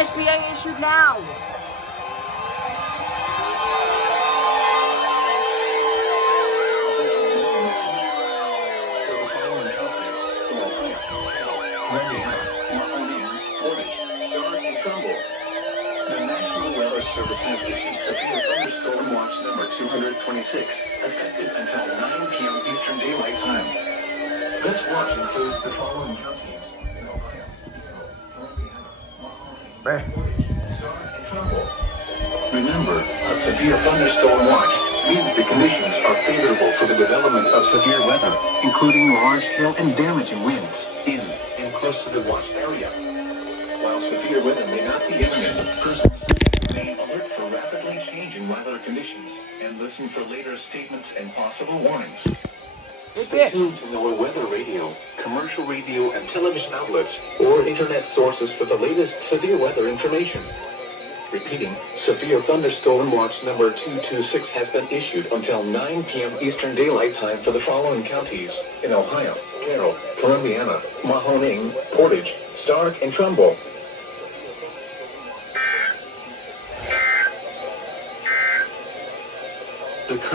SVA issued now. The National Weather Service has issued severe thunderstorm watch number 226, effective until 9 p.m. Eastern Daylight Time. This watch includes the following counties in Ohio, Indiana, and Trumbull. Remember, a severe thunderstorm watch means the conditions are favorable for the development of severe weather, including large hail and damaging winds in and close to the watch area. While severe weather may not be imminent, persons remain alert for rapidly changing weather conditions and listen for later statements and possible warnings. Stay tuned to NOAA weather radio, commercial radio and television outlets, or internet sources for the latest severe weather information. Repeating, severe thunderstorm watch number 226 has been issued until 9 p.m. Eastern Daylight Time for the following counties in Ohio, Carroll, Columbiana, Mahoning, Portage, Stark, and Trumbull. The current